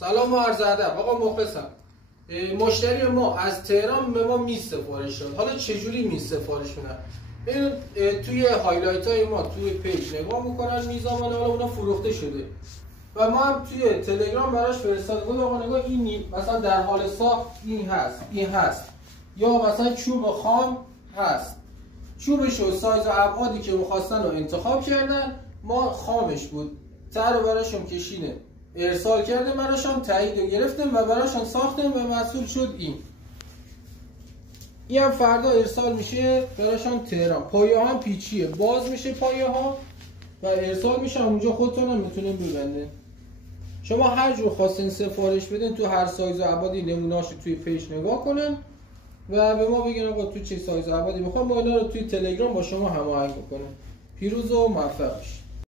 سلام و عرض ادب. آقا مخلصم. مشتری ما از تهران به ما میز سفارش داد. حالا چجوری میز سفارش میدن؟ توی هایلایت های ما توی پیج نگاه میکنن میزامون، حالا اونا فروخته شده و ما هم توی تلگرام براش فرستادیم. آقا نگاه این مثلا در حال ساخت این هست یا مثلا چوب خام هست. چوبش و سایز و ابعادی که می‌خواستن رو انتخاب کردن، ما خامش بود، طرح رو براشون کشیدیم، ارسال کردیم، براشون تایید رو گرفتیم و براشون ساختیم و محصول شد این هم فردا ارسال میشه براشون تهران. پایه ها هم پیچیه، باز میشه پایه ها و ارسال میشه. اونجا خودتون هم میتونین ببندین. شما هر جور خواستین سفارش بدین، تو هر سایز و ابعادی نمونه‌اشو توی پیج نگاه کنین و به ما بگین آقا تو چه سایز و ابعادی میخوام، ما اینا رو توی تلگرام با شما هماهنگ کنیم. پیروز و موفق باشید.